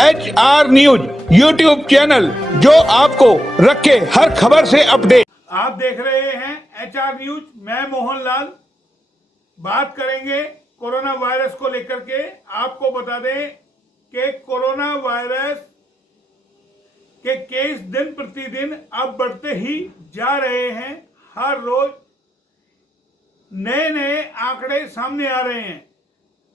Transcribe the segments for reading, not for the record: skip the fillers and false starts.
HR news YouTube channel जो आपको रखे हर खबर से अपडेट। आप देख रहे हैं HR न्यूज। मैं मोहन लाल। बात करेंगे कोरोना वायरस को लेकर के। आपको बता दें कि कोरोना वायरस के केस दिन प्रतिदिन अब बढ़ते ही जा रहे हैं। हर रोज नए नए आंकड़े सामने आ रहे हैं।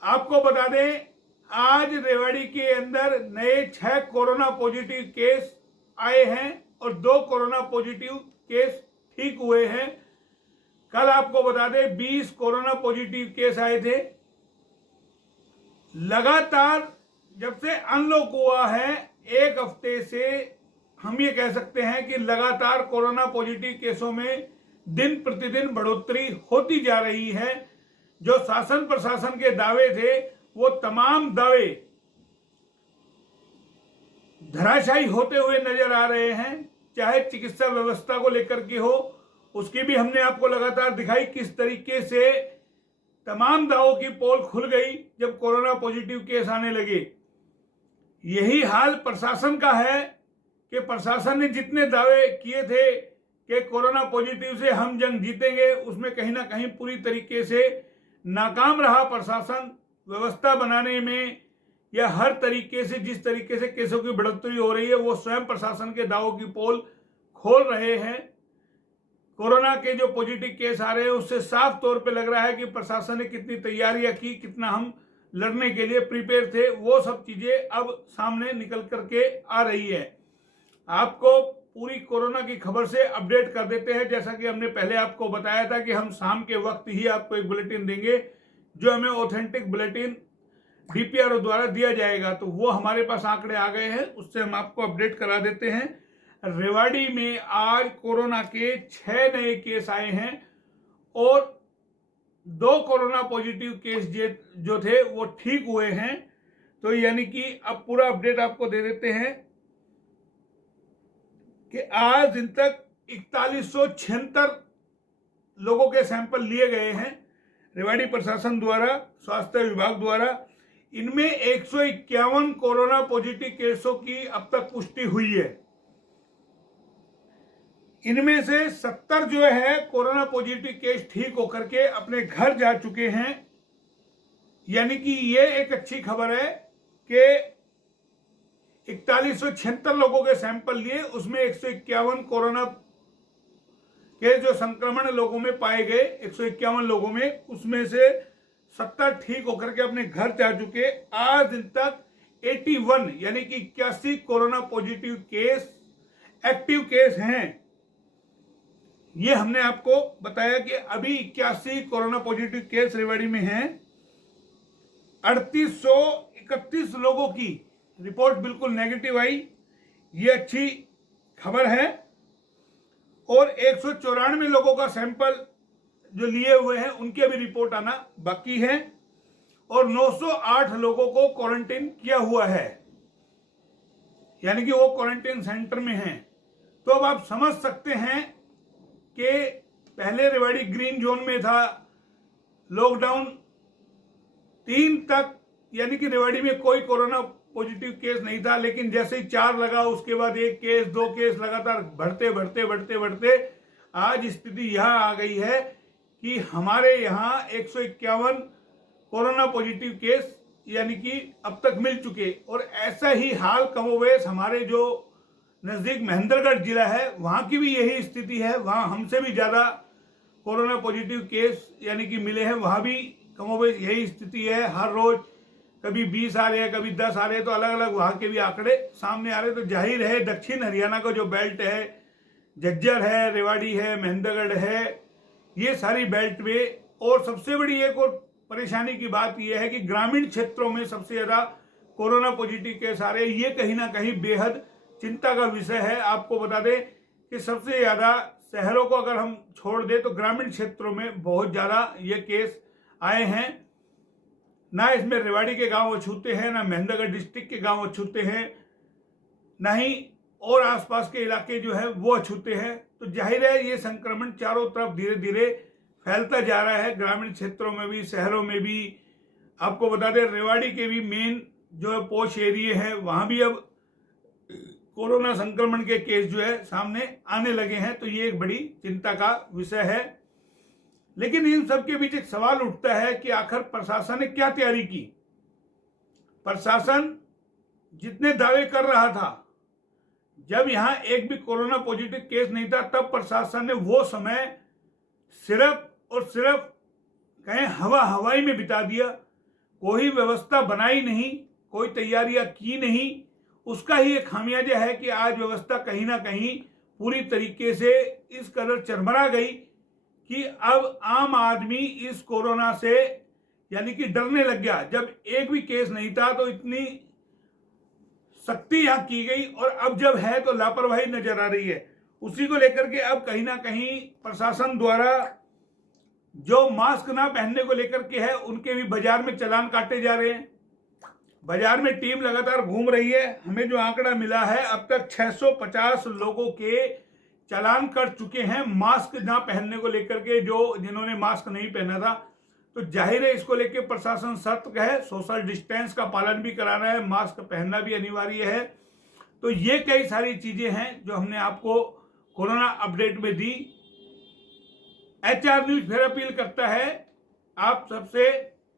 आपको बता दें आज रेवाड़ी के अंदर नए 6 कोरोना पॉजिटिव केस आए हैं और 2 कोरोना पॉजिटिव केस ठीक हुए हैं। कल आपको बता दें 20 कोरोना पॉजिटिव केस आए थे। लगातार जब से अनलॉक हुआ है एक हफ्ते से हम ये कह सकते हैं कि लगातार कोरोना पॉजिटिव केसों में दिन प्रतिदिन बढ़ोतरी होती जा रही है। जो शासन प्रशासन के दावे थे वो तमाम दावे धराशायी होते हुए नजर आ रहे हैं। चाहे चिकित्सा व्यवस्था को लेकर के हो, उसकी भी हमने आपको लगातार दिखाई किस तरीके से तमाम दावों की पोल खुल गई जब कोरोना पॉजिटिव केस आने लगे। यही हाल प्रशासन का है कि प्रशासन ने जितने दावे किए थे कि कोरोना पॉजिटिव से हम जंग जीतेंगे, उसमें कहीं ना कहीं पूरी तरीके से नाकाम रहा प्रशासन व्यवस्था बनाने में, या हर तरीके से जिस तरीके से केसों की बढ़ोतरी हो रही है वो स्वयं प्रशासन के दावों की पोल खोल रहे हैं। कोरोना के जो पॉजिटिव केस आ रहे हैं उससे साफ तौर पे लग रहा है कि प्रशासन ने कितनी तैयारियां की, कितना हम लड़ने के लिए प्रिपेयर थे, वो सब चीजें अब सामने निकल करके आ रही है। आपको पूरी कोरोना की खबर से अपडेट कर देते हैं। जैसा कि हमने पहले आपको बताया था कि हम शाम के वक्त ही आपको एक बुलेटिन देंगे जो हमें ऑथेंटिक बुलेटिन DPRO द्वारा दिया जाएगा। तो वो हमारे पास आंकड़े आ गए हैं, उससे हम आपको अपडेट करा देते हैं। रेवाड़ी में आज कोरोना के 6 नए केस आए हैं और 2 कोरोना पॉजिटिव केस जो थे वो ठीक हुए हैं। तो यानी कि अब पूरा अपडेट आपको दे देते हैं कि आज दिन तक 4176 लोगों के सैंपल लिए गए हैं रेवाड़ी प्रशासन द्वारा, स्वास्थ्य विभाग द्वारा। इनमें 151 कोरोना पॉजिटिव केसों की अब तक पुष्टि हुई है। इनमें से 70 जो है कोरोना पॉजिटिव केस ठीक होकर के अपने घर जा चुके हैं। यानी कि ये एक अच्छी खबर है कि 4176 लोगों के सैंपल लिए, उसमें 151 कोरोना के जो संक्रमण लोगों में पाए गए 151 लोगों में, उसमें से 70 ठीक होकर के अपने घर जा चुके। आज दिन तक 81 यानी कि 81 corona positive case active case हैं। ये हमने आपको बताया कि अभी 81 कोरोना पॉजिटिव केस रेवाड़ी में हैं। 3831 लोगों की रिपोर्ट बिल्कुल नेगेटिव आई, ये अच्छी खबर है। और 194 लोगों का सैंपल जो लिए हुए हैं उनकी अभी रिपोर्ट आना बाकी है और 908 लोगों को क्वारंटाइन किया हुआ है, यानी कि वो क्वारंटाइन सेंटर में हैं। तो अब आप समझ सकते हैं कि पहले रेवाड़ी ग्रीन जोन में था, लॉकडाउन 3 तक, यानी कि रेवाड़ी में कोई कोरोना पॉजिटिव केस नहीं था। लेकिन जैसे ही 4 लगा उसके बाद 1 केस 2 केस लगातार बढ़ते बढ़ते बढ़ते बढ़ते आज स्थिति यहां आ गई है कि हमारे यहाँ 151 कोरोना पॉजिटिव केस यानी कि अब तक मिल चुके। और ऐसा ही हाल कमोबेश हमारे जो नजदीक महेंद्रगढ़ जिला है वहां की भी यही स्थिति है। वहां हमसे भी ज्यादा कोरोना पॉजिटिव केस यानी कि मिले हैं, वहां भी कमोबेश यही स्थिति है। हर रोज कभी 20 आ रहे हैं, कभी 10 आ रहे हैं, तो अलग अलग वहां के भी आंकड़े सामने आ रहे हैं। तो जाहिर है दक्षिण हरियाणा का जो बेल्ट है, झज्जर है, रेवाड़ी है, महेंद्रगढ़ है, ये सारी बेल्ट में। और सबसे बड़ी एक और परेशानी की बात यह है कि ग्रामीण क्षेत्रों में सबसे ज्यादा कोरोना पॉजिटिव केस आ रहे हैं। ये कहीं ना कहीं बेहद चिंता का विषय है। आपको बता दें कि सबसे ज्यादा शहरों को अगर हम छोड़ दें तो ग्रामीण क्षेत्रों में बहुत ज्यादा ये केस आए हैं। ना इसमें रेवाड़ी के गांव अछूते हैं, ना महेंद्रगढ़ डिस्ट्रिक्ट के गांव अछूते हैं, ना ही और आसपास के इलाके जो है वो अछूते हैं। तो जाहिर है ये संक्रमण चारों तरफ धीरे धीरे फैलता जा रहा है, ग्रामीण क्षेत्रों में भी, शहरों में भी। आपको बता दें रेवाड़ी के भी मेन जो पोश एरिया है वहां भी अब कोरोना संक्रमण के केस जो है सामने आने लगे हैं। तो ये एक बड़ी चिंता का विषय है। लेकिन इन सब के बीच एक सवाल उठता है कि आखिर प्रशासन ने क्या तैयारी की। प्रशासन जितने दावे कर रहा था, जब यहां एक भी कोरोना पॉजिटिव केस नहीं था, तब प्रशासन ने वो समय सिर्फ और सिर्फ कहें हवाई में बिता दिया। कोई व्यवस्था बनाई नहीं, कोई तैयारियां की नहीं। उसका ही एक खामियाजा है कि आज व्यवस्था कहीं ना कहीं पूरी तरीके से इस कदर चरमरा गई कि अब आम आदमी इस कोरोना से यानी कि डरने लग गया। जब एक भी केस नहीं था तो इतनी सख्ती यहां की गई, और अब जब है तो लापरवाही नजर आ रही है। उसी को लेकर के अब कहीं ना कहीं प्रशासन द्वारा जो मास्क ना पहनने को लेकर के है, उनके भी बाजार में चालान काटे जा रहे हैं। बाजार में टीम लगातार घूम रही है। हमें जो आंकड़ा मिला है, अब तक 650 लोगों के चालान कट चुके हैं मास्क ना पहनने को लेकर के, जो जिन्होंने मास्क नहीं पहना था। तो जाहिर है इसको लेकर प्रशासन सतर्क है। सोशल डिस्टेंस का पालन भी कराना है, मास्क पहनना भी अनिवार्य है। तो ये कई सारी चीजें हैं जो हमने आपको कोरोना अपडेट में दी। HR न्यूज फिर अपील करता है आप सबसे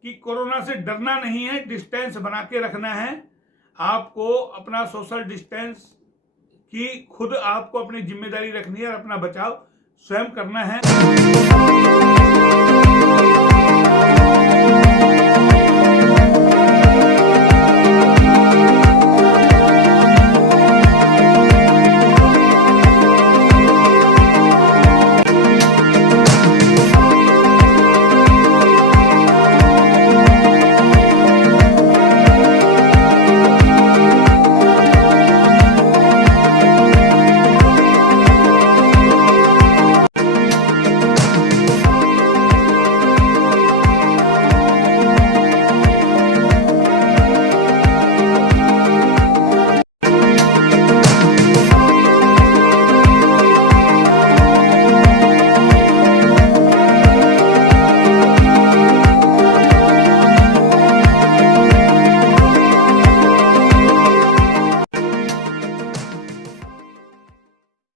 कि कोरोना से डरना नहीं है, डिस्टेंस बना के रखना है। आपको अपना सोशल डिस्टेंस की खुद आपको अपनी जिम्मेदारी रखनी है और अपना बचाव स्वयं करना है।